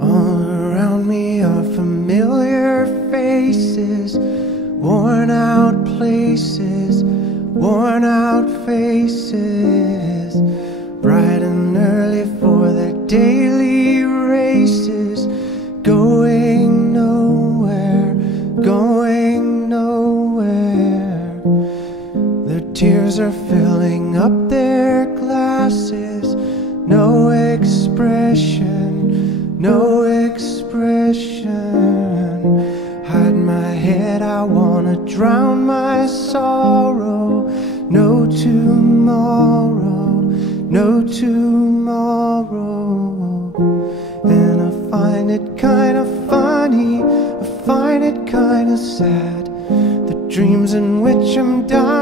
All around me are familiar faces, worn out places, worn out faces, bright and early for their daily races, going nowhere, going nowhere. Their tears are filling up their glasses, no expression, no expression. Hide my head, I wanna drown my sorrow. No tomorrow, no tomorrow. And I find it kinda funny, I find it kinda sad, the dreams in which I'm dying